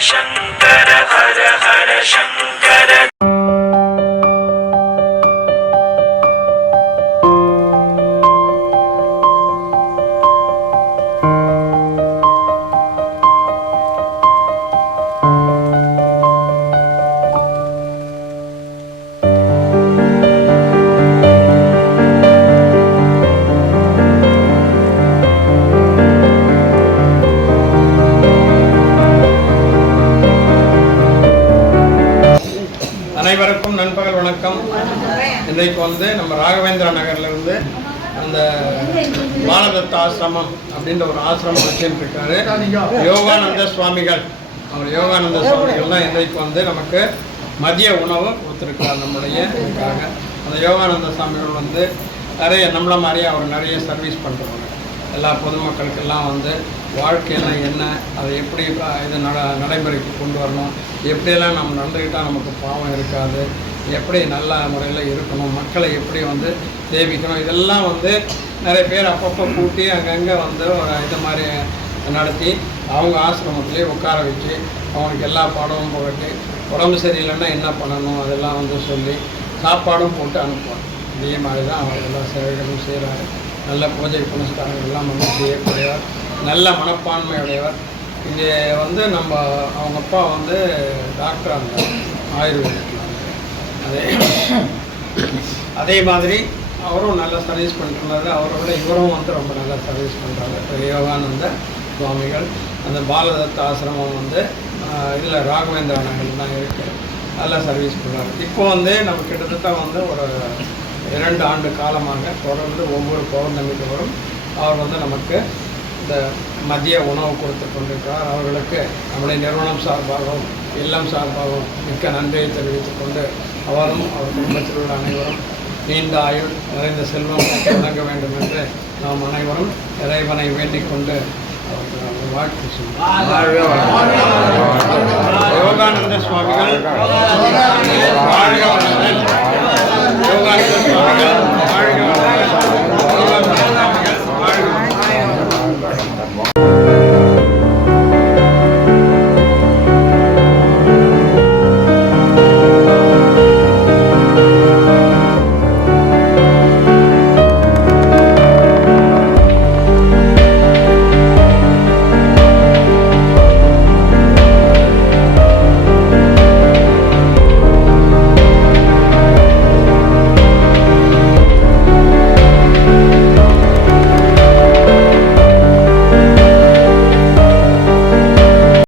சங்கர ஹர ஹர சங்கர அனைவருக்கும் நண்பகல் வணக்கம். இன்றைக்கு வந்து நம்ம ராகவேந்திர நகர்லேருந்து அந்த பாலதத்த ஆசிரமம் அப்படின்ற ஒரு ஆசிரமம் வச்சுட்டு இருக்காரு யோகானந்த சுவாமிகள். அவர் யோகானந்த சுவாமிகள் தான் இன்றைக்கு வந்து நமக்கு மதிய உணவு கொடுத்துருக்கார் நம்முடைய இதுக்காக. அந்த யோகானந்த சுவாமிகள் வந்து நிறைய நம்மள மாதிரியே அவர் நிறைய சர்வீஸ் பண்ணுறவங்க எல்லா பொதுமக்களுக்கெல்லாம் வந்து வாழ்க்கையெல்லாம் என்ன அதை எப்படி இது நட நடைமுறைக்கு கொண்டு வரணும் எப்படியெல்லாம் நம்ம நடந்துக்கிட்டால் நமக்கு பாவம் இருக்காது எப்படி நல்ல முறையில் இருக்கணும் மக்களை எப்படி வந்து சேமிக்கணும் இதெல்லாம் வந்து நிறைய பேர் அப்பப்போ கூட்டி அங்கங்கே வந்து ஒரு இது மாதிரி நடத்தி அவங்க ஆசிரமத்திலே உட்கார வச்சு அவங்களுக்கு எல்லா பாடமும் போட்டு உடம்பு சரியில்லைன்னா என்ன பண்ணணும் அதெல்லாம் வந்து சொல்லி சாப்பாடும் போட்டு அனுப்புவாங்க. இதே மாதிரி தான் அவர் எல்லா சேவைகளும் செய்கிறாரு நல்ல பூஜை புனஸ்காரங்கள் எல்லாம் வந்து செய்யக்கூடியவர் நல்ல மனப்பான்மையுடையவர் இது வந்து நம்ம அவங்க அப்பா வந்து டாக்டர் அந்த ஆயுர்வேதத்தில் அதே அதே மாதிரி அவரும் நல்லா சர்வீஸ் பண்ணிட்டுருந்தாரு அவரோட இவரும் வந்து ரொம்ப நல்லா சர்வீஸ் பண்ணுறாரு யோகானந்த சுவாமிகள் அந்த பாலதத்த ஆசிரமம் வந்து இதில் ராகவேந்திர நகர் தான் இருக்குது நல்லா சர்வீஸ் பண்ணுறாரு இப்போ வந்து நம்ம கிட்டத்தட்ட வந்து ஒரு இரண்டு ஆண்டு காலமாக தொடர்ந்து ஒவ்வொரு பௌர்ணமி அவர் வந்து நமக்கு இந்த மதிய உணவு கொடுத்து கொண்டிருக்கிறார். அவர்களுக்கு நம்முடைய நிறுவனம் சார்பாகவும் இல்லம் சார்பாகவும் மிக்க நன்றியை தெரிவித்துக் கொண்டு அவரும் அவர் குடும்பத்தில் உள்ள அனைவரும் நீண்ட ஆயுள் நிறைந்த செல்வம் வழங்க வேண்டும் என்று நாம் அனைவரும் இறைவனை வேண்டிக் கொண்டு அவருக்கு வாழ்த்து சொல்லுவோம்